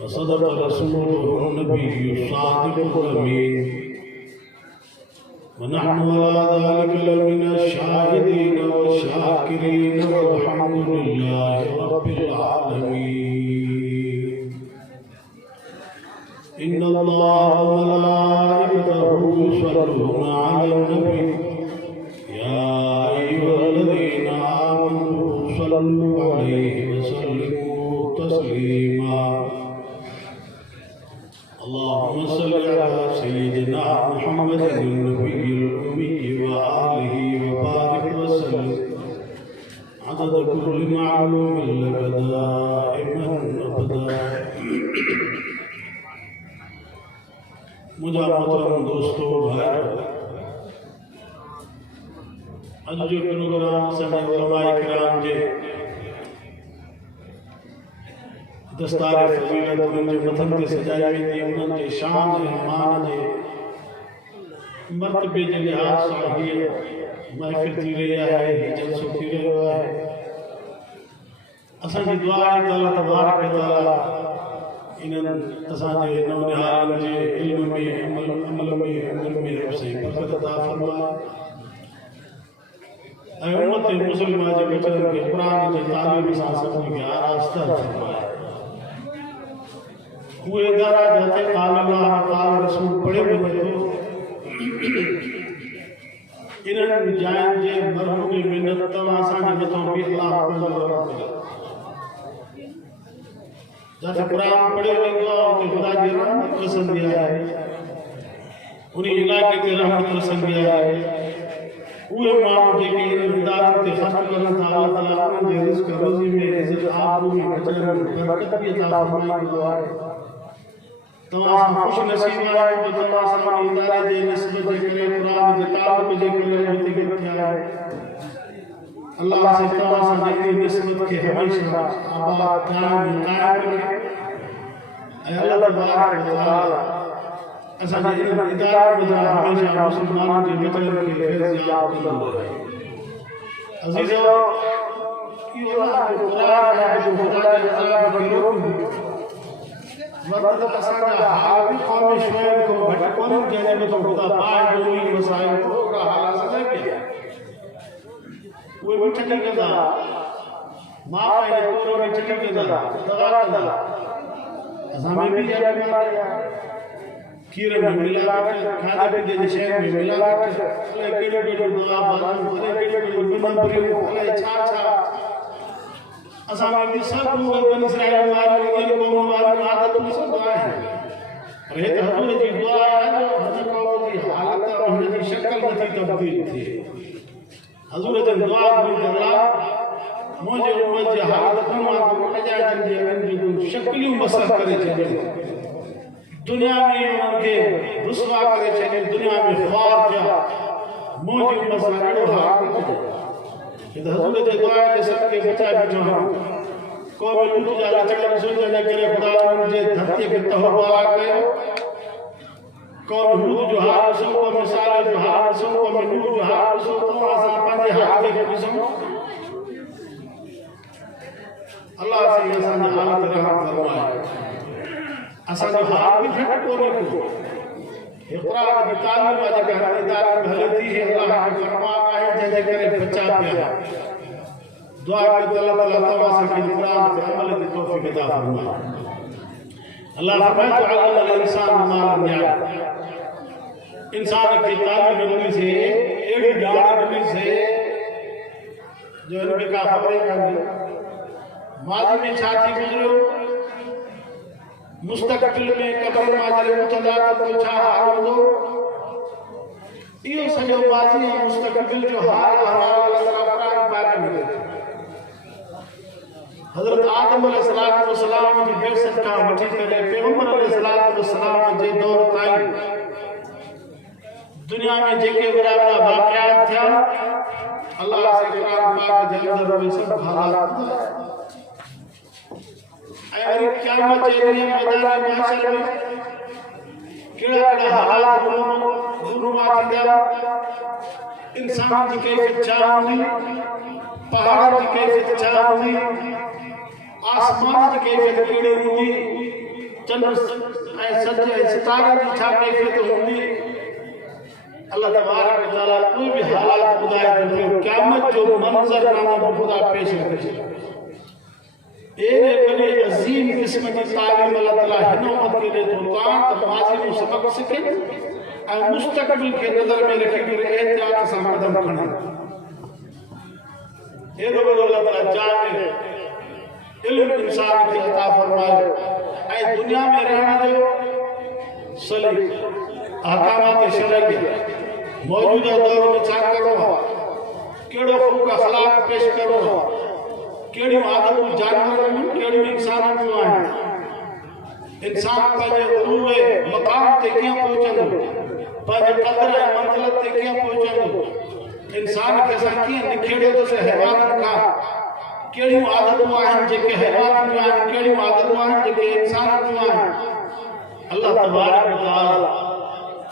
वसदक़ रसूलुहु नबिय्यु सादिक़ुल अमीन व नहनु अला ज़ालिका लमिन शाहिदीन व शाकिरीन वल्हम्दुलिल्लाहि रब्बिल आलमीन। इन्नल्लाह व मलाइकतहु युसल्लूना अलन नबी या अय्युहल्लज़ीना आमनू सल्लू अलैहि व सल्लिमू तस्लीमा। अल्लाहुम्मा सल्लि अला सय्यिदिना मुहम्मदिन नबिय्यिल उम्मी व आलिहि व बारिक व सल्लिम अदद कुल्लि मालूमिन लक दाइमन अबदा। मुझा मोहतरम दोस्तों भाई, अज जो प्रोग्राम समय उलमाए किराम जे दस्तार फजीलत उनके मथन ते सजाई वेंदी, उन्हनि जे शान जे मान जे मर्तबे जे लिहाज़ सां हीअ महफ़िल थी रही आहे, हीअ जलसो थी रहियो आहे। असांजी दुआ आहे त अल्लाह तबारक व तआला इन्हनि असांजे नौनिहालनि जे इल्म में अमल में सही बरकत अता फरमाए ऐं उम्मत मुस्लिमा जे बचनि खे क़ुरान जे तालीम सां सभिनी खे आरास्ता फरमाए। उहे इदारा जिते क़ाल अल्लाह क़ाल रसूल पढ़ियो वञे थो, इन्हनि जायुनि जे मरहूम मिनत तव्हां असांजे मथां बि अल्लाह जिते क़ुरान पढ़ियो वेंदो आहे उते ख़ुदा जी रहमत वसंदी आहे, उन इलाइक़े ते रहमत वसंदी आहे। उहे माण्हू जेके इन इदारनि ते ख़र्च कनि था, अल्लाह ताला उन्हनि जे रिज़्क़ रोज़ी में इज़्ज़त आबरू में बचनि में बरकत बि अता फरमाईंदो आहे। तव्हां खुश नसीब आहियो जो तव्हां असांजे इदारे जे निस्बत जे करे क़ुरान जे तालिब जे करे हिते गॾिया आहियो। अल्लाह से तव्हां सां जेकी निस्बत खे हमेशह आबाद कायम रखे ऐं अल्लाह तबारक व तआला असांजे इन इदारे में हमेशह मुस्लमाननि जे बचनि खे फैज़याब कंदो रहे। अज़ीज़ो, इहो अल्लाह जो क़ुरान आहे जो ख़ुदा जे अज़ाब खे रोकंदो। मतलब असांजा हाल बि क़ौम शुएब खां घटि कोन्हे, जंहिंजे मथां ख़ुदा बाहि ज़मीन वसायो ओतिरा हाल असांजा बि आहिनि। उहे बि ठगी कंदा, मां पंहिंजे तौर में ठगी कंदा, दगा कंदा। असां में बि इहा बीमारी आहे, खीर में मिलावट, खाधे पीते जी शइ में मिलावट, अलाए कहिड़ियूं कहिड़ियूं दगाबाज़ियूं, अलाए कहिड़ियूं कहिड़ियूं बिमंबरियूं, अलाए छा छा। असां में सभु बनी इसराइल वारियूं इन क़ौम वारियूं आदतूं सभु आहिनि, पर हे त हज़ूर जी दुआ आहे जो हिन क़ौम जी हालत हुन जी शक्ल नथी तब्दील थिए। हज़ूर जी दुआ घुरी अल्लाह मुंहिंजे उम्मत जे हालतुनि मां अजाइबनि जे जूं शक्लियूं बसर करे छॾे, दुनिया में उन्हनि खे रुसवा करे छॾे, दुनिया में ख़्वार थिया, मुंहिंजी उम्मत सां अहिड़ो हाल थो थिए। हज़ूर जे दुआ जे सदके बचाए बीठो आहियूं। क़ौम लूत जा लचकनि सुजनि जे करे ख़ुदा उन्हनि जे धरतीअ खे तबाह कयो। क़ौम हूद जो हाल ॾिसो, क़ौम सालिह जो हाल ॾिसो, क़ौम नूह जो हाल ॾिसो, तव्हां असां पंहिंजे हाल खे ॾिसूं। अल्लाह से असांजे हाल ते रहम फरमाए। असांजो हाल बि घटि कोन्हे को, हे क़ुरान जी तालीम आहे जेका हर इदारे में हले थी, हे अल्लाह जो फरमान आहे जंहिंजे करे बचा पिया। दुआ कयो त अल्लाह ताला तव्हां असांखे क़ुरान ते अमल जी तौफ़ीक़ अता फरमाए। अल्लाह फरमाए तो अल्लाह इंसान माल न्याय, इंसान की तालीम मिली से एड़ी ॼाण मिली से जो इनके का खबर ही कान्हे माज़ी में छा थी गुज़रियो, मुस्तक़बिल में कब्र मां जॾहिं उथंदा त पोइ छा हाल हूंदो। इहो सॼो माज़ी ऐं मुस्तक़बिल जो हाल अहवाल अल्लाह क़ुरान पाक में मिले थो। हज़रत आदम अलैहिस्सलाम जी बेसत खां वठी करे पैगंबर अलैहिस्सलाम जे दौर ताईं दुनिया में जेके वड़ा वड़ा वाक़ियात थिया, अल्लाह से क़ुरान पाक जे अंदर उहे सभु हालात ऐं क़यामत जे ॾींहुं मैदान महशर में कहिड़ा हालात ज़रूर थींदा। इंसान जी कैफ़ियत छा हूंदी, पहाड़ जी कैफ़ियत छा हूंदी, आसमान की कैफियत कहिड़ी हूंदी, चंड ऐं सितारनि जी छा कैफियत हूंदी। अल्लाह तबारक व तआला कोई भी हालात ॿुधाए थो पियो, क़यामत जो मंज़रनामो ख़ुदा पेश करे। एॾे वॾे अज़ीम क़िस्म जी तालीम अल्लाह तआला हिन उम्मत खे ॾे थो त माज़ी जो सबक़ सिखे ऐं मुस्तक़बिल खे नज़र में रखी करे एहतियात सां कदम खणे। एॾो वॾो अल्लाह तआला जाने इल्म इंसान खे अता फरमायो ऐं दुनिया में रहण जो सलीक़ो अहकामात शरई मौजूदा दौर में छा करणो आहे, कहिड़ो ख़ुल्क़ अख़लाक़ पेश करणो आहे, कहिड़ियूं आदतूं जानवरनि जूं कहिड़ियूं इंसाननि जूं आहिनि। इंसान पंहिंजे उरूए मक़ाम ते कीअं पहुचंदो, पंहिंजे क़दर ऐं मंज़िल ते कीअं पहुचंदो, इंसान खे असां कीअं निखेड़ियोसीं हैवाननि खां, कहिड़ियूं आदतूं आहिनि जेके हैवाननि जूं आहिनि, कहिड़ियूं आदतूं आहिनि जेके इंसाननि जूं आहिनि। अल्लाह तबारक व तआला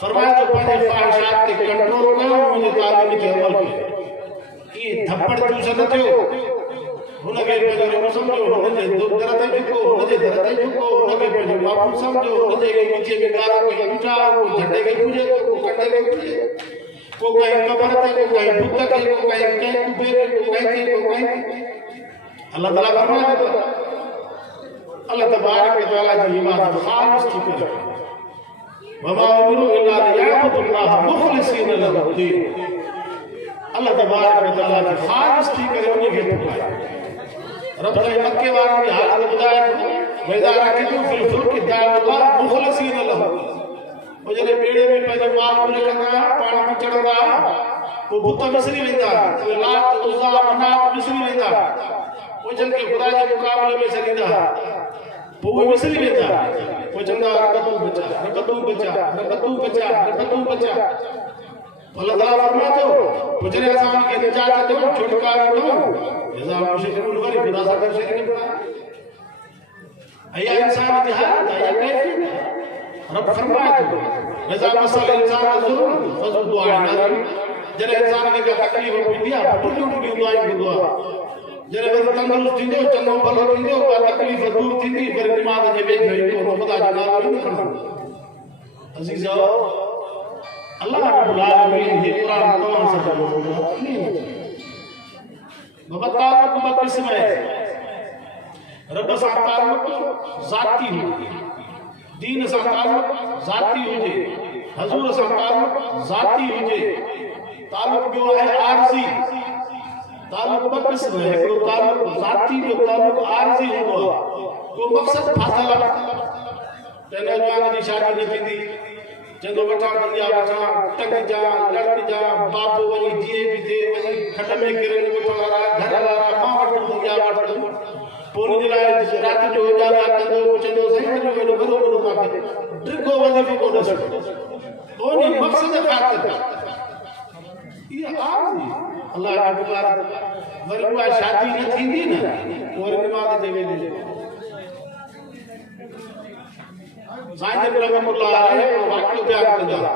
फरमाए तो पंहिंजे ख्वाहिशात ते कंट्रोल कयो, मुंहिंजे तालीम ते अमल कयो। ये थप्पड़ चूस न थियो, हुनखे पंहिंजो सम्झो, हुनजे दर ते झुको, हुनजे दर ते झुको, हुनखे पंहिंजो बाबू सम्झो, हुनजे नीचे में गारो खे बीठा, को झंडे खे पूजे, को कंडे खे पूजे, को कहीं कबर ते, को कहीं बुत खे, को कहीं कंहिं कुबे खे, को कहीं अल्लाह ताला फरमाए थो अल्लाह तबारक व तआला जी इबादत ख़ालिस थी करे। वमा उमिरू इल्ला लियअबुदुल्लाह मुख़लिसीन लहु दीन। अल्लाह तबारक व तआला जी ख़ालिस थी करे उनखे पुकारे। रब ने मक्के वारनि जी हालत ॿुधाए थो, वइज़ा रकिबू फिल फुल्कि दाअुल्लाह मुख़लिसीन लहु। ओ जॾहिं ॿेड़े में पंहिंजो माल पूरे कंदा, पाण में चढ़ंदा, पोइ बुत विसरी वेंदा, पोइ लात उज़्ज़ा मनात विसरी वेंदा, पोइ जन के ख़ुदा जे मुक़ाबले में छॾींदा, पोइ उहे विसरी वेंदा, पोइ चवंदा रकतूं बचा, रकतूं बचा, रकतूं बचा, रकतूं बचा। अल्लाह ताला फरमाए थो पोइ जॾहिं असां उनखे निजात ॾियूं, छुटकारो ॾियूं, जज़ा मुशरिकून वरी ख़ुदा सां गॾु शरीक बणाए। इहा इंसान जी हालत आहे, इहा कैफियत आहे। रब फरमाए थो रज़ा मसल इंसान ज़ुल्म फज़ु दुआ न। जॾहिं इंसान खे का तकलीफ़ पवंदी आहे, टुटियूं टुटियूं दुआयूं कंदो आहे। जॾहिं वरी तंदुरुस्त थींदो, चङो भलो थींदो, का तकलीफ़ दूर थींदी, वरी निमाज़ जे वेझो ईंदो, ख़ुदा जो नालो न खणंदो। अज़ीज़ो, अल्लाह रब्बुल आलमीन ही कुरान तमाम सां बाबा ताल्लुक़ ॿ क़िस्म आहे। रब सां ताल्लुक़ ज़ाती हुजे, दीन सां ताल्लुक़ ज़ाती हुजे, हज़ूर सां ताल्लुक़ ज़ाती हुजे। ताल्लुक़ ॿियो आहे आरज़ी। ताल्लुक़ ॿ क़िस्म आहे, हिकिड़ो ताल्लुक़ ज़ाती, ॿियो ताल्लुक़ आरज़ी हूंदो आहे। को मक़सद फाथल आहे, त नौजवान जी शादी न थींदी, चंदो वठा बढ़िया वठा, टक जा लड़क जा बाप वही जीए भी दे, वही खट में किरण वठो वारा, घर वारा मां वठो बढ़िया वठो, पोइ लाइ रात जो उजाला कंदो, चंदो सही जो वेलो वॾो वॾो मांखे ड्रिगो वज़ीफ़ो को ॾसो, ओनी मक़सद ख़ातिर इहा आरज़ी। अल्लाह तबारक वरी उहा शादी न थींदी न, वरी निमाज़ जे वेले साईं रहमतुल्लाह अलैहि वाक़ियो बयान कंदा।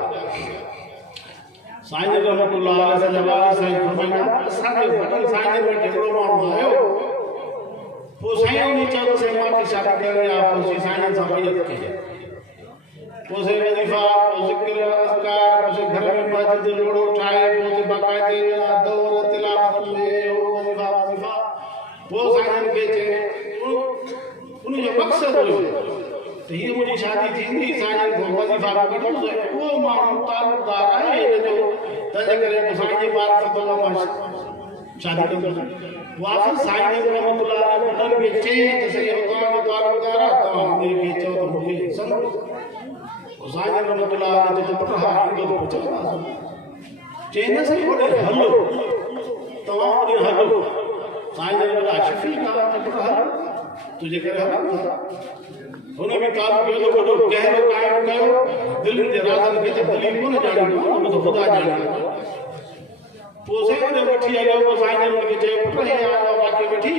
साईं रहमतुल्लाह अलैहि जवाब साईं फरमाईंदा, असांजे वॾे साईं में हिकिड़ो माण्हू आयो, पोइ साईं उन चयो साईं मां शादी करणी आहे, पोइ साईं सां बैत कई, पोइ से वज़ीफ़ा, पोइ ज़िक्र अज़कार, पोइ घर में मस्जिद जोड़ो ठाहे, पोइ बाक़ायदे दौर तिलावत में वज़ीफ़ा वज़ीफ़ा, पोइ साईं खे चए उन जो मक़सद हुयो तो ये मुझे शादी थी साईं को वज़ीफ़ा कढो, वो माण्हू ताल्लुक़दार आहे जो तंहिंजे करे साईं जे मार्फत मां शादी कंदो। वापस साईं रहमतुल्लाह अलैहि वॾनि खे चई त सही अल्लाह जो ताल्लुक़दार आहे, तव्हां हुनखे चओ त मूंखे सम्झो। साईं रहमतुल्लाह अलैहि जो पुट हा ईंदो त चवंदा चई न सही होॾे हलो, तव्हां होॾे हलो। साईं रहमतुल्लाह शफ़ी का पुट हल, तुंहिंजे करे हलंदा। हुनखे ताल्लुक़ एॾो वॾो गहरो क़ाइमु कयो, दिलि जे राज़नि खे त दिलि कोन ॼाणींदो, उहो त ख़ुदा ॼाणींदो। पोइ साईं वठी हलियो, पोइ साईं हुनखे चयो पुट हे आयो बाक़ी वठी,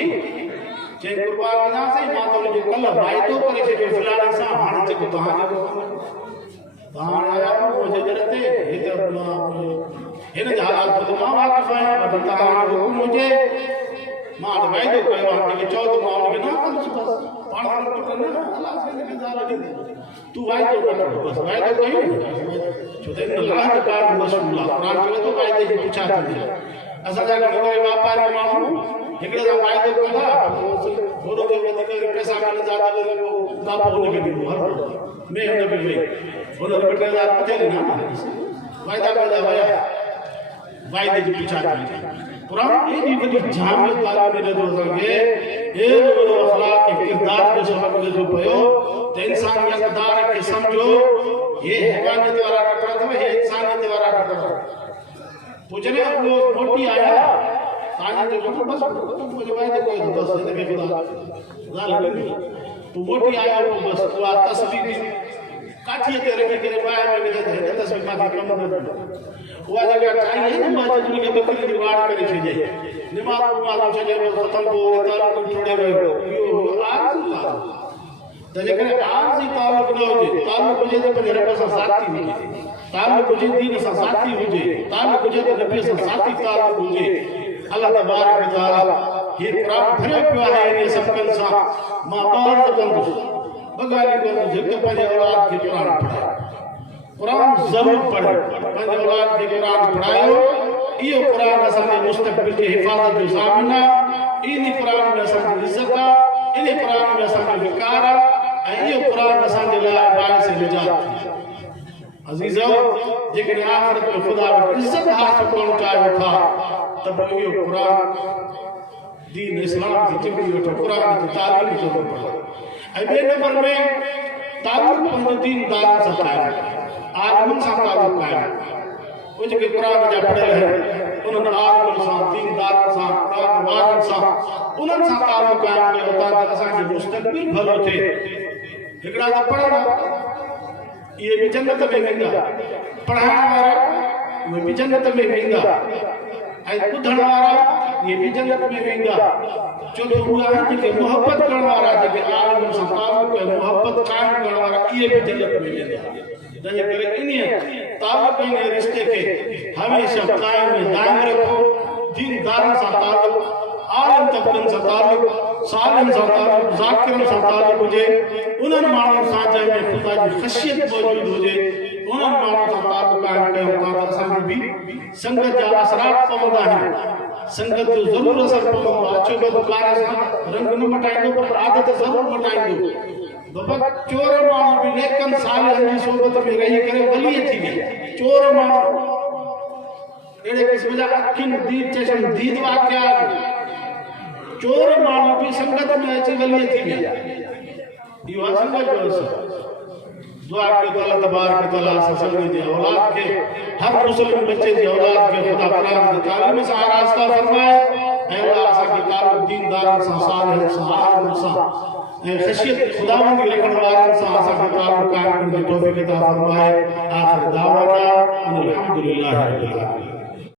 चई कुर्बान कंदासीं, मां त हुनजो कल्ह वाइदो करे छॾियो फलाणे सां, हाणे जेको तव्हांजो तव्हां आया मुंहिंजे दर ते, हिन जा हालात मां वाक़िफ़ आहियां, तव्हांजो हुकुम हुजे मां वाइदो कयो आहे कि चओ त मां उनखे न कंदुसि बसि पाण पुट न अलाह खे ज़ाल ॾींदे तू वाइदो कर बस वाइदो कयो छो त इन अलाह जो कार मशहूर आहे कुरान चवे थो वाइदे जी पुछा थींदी असां जा घणे वापारी माण्हू हिकिड़े सां वाइदो कंदा थोरो के वधीक पैसा मिलंदा त दाबो हुनखे ॾींदो हर में हुनखे वई हुन 2,000 मथे ॾिना वाइदा कंदा विया वाइदे जी पुछा थींदी कुरान एडी वॾी जामियत वारे में रहो संगे एडो वॾो अखलाक के किरदार जो सबक जो पयो त इंसान यकदार के समझो ये हैवानियत वाला टकरा था ये इंसानियत वाला टकरा पूछने वो मोटी आया ताने जो बस मुझे वाइदे कोई बस इनके खुदा जाल तू मोटी आया वो बस वो तस्वीर काठी ते रखे के बाहर में विधे तस्वीर मां कम न वो जगह चाहिए नमाज उनके बकरी की वाड़ करे छे नमाज मालूम छे खत्म को ताला को छोड़े गयो यो आज त लेकिन आज ही ताल्लुक न हुजे ताल्लुक हुजे त पंहिंजे रब सां साथी हुजे ताल्लुक हुजे दीन सां साथी हुजे ताल्लुक हुजे त नबी सां साथी ताल्लुक हुजे अल्लाह तबारक व तआला ये कुरान भरे पियो आहे इन सबकन सां मां बार कंदुसि बगाली कंदुसि हिकु पंहिंजे औलाद खे कुरान पढ़ाए कुरान जरूर पढ़ो पंहिंजे औलाद खे कुरान पढ़ायो इहो कुरान असांजे मुस्तक़बिल जी हिफ़ाज़त जो ज़ामिन आहे इन कुरान में असांजी इज़त आहे इन कुरान में असांजो विकार आहे ऐं इहो कुरान असांजे लाइ बाइस निजात अज़ीज़ो जेकॾहिं आख़िरत में ख़ुदा वटि इज़त हासिल करणु चाहियो था त पोइ इहो कुरान दीन इस्लाम खे चिंबड़ी वठो कुरान जी तालीम जो पढ़ो ऐं ॿिए नंबर में ताल्लुक पंहिंजो दीनदारनि सां क़ाइमु आलिमनि सां ताल्लुक क़ाइमु वो जेके कुरान जा पढ़ियल आहिनि उन्हनि आलिमनि सां दीनदारनि सां कुरान वारनि सां उन्हनि सां ताल्लुक क़ाइमु कयो ताकि असांजो मुस्तक़बिल भलो थिए हिकिड़ा त पढ़ंदा इहे बि जन्नत में वेंदा पढ़ाइण वारा उहे बि जन्नत में वेंदा ऐं ॿुधण वारा इहे बि जन्नत में वेंदा छो त उहे आहिनि जेके मुहबत करण वारा जेके आलिमनि सां ताल्लुक ऐं मुहबत क़ाइमु करण वारा इहे बि जन्नत में वेंदा तंहिंजे करे इन ताल्लुक ऐं रिश्ते खे हमेशह क़ाइम ऐं दाइम रखो दीनदारनि सां ताल्लुक आलिम तबक़नि सां ताल्लुक सालिन सां ताल्लुक ज़ाकिरनि सां ताल्लुक हुजे उन्हनि माण्हुनि सां जंहिंमें ख़ुदा जी ख़शियत मौजूदु हुजे उन्हनि माण्हुनि सां ताल्लुक क़ाइमु कयूं था त असांजी बि संगत जा असरात पवंदा आहिनि संगत जो ज़रूरु असर पवंदो आहे अछो बदकार सां रंग न मटाईंदो पर आदत ज़रूरु मटाईंदो बाबा चोर माण्हू बि नेकनि सालनि जी सोबत में रही करे वली थी विया चोर माण्हू अहिड़े क़िस्म जा अखियुनि दीद चशम दीद वाक़िया चोर माण्हू बि संगत में अची वली थी विया इहो संगत जो असर दुआ कयो अल्लाह तबारक व तआला ससंग जी औलाद के हर मुस्लिम बच्चे जी औलाद के खुदा कुरान की तालीम से आरास्ता फरमाए ऐं अल्लाह असां के ताल्लुक दीनदार सां सालिह सां आलिम सां ऐं ख़शियत खुदावंद के रखण वारनि सां असां के ताल्लुक क़ाइम करण जी तौफ़ीक़ अता फरमाए आखिर दावत अल्हम्दुलिल्लाह रब्बिल आलमीन।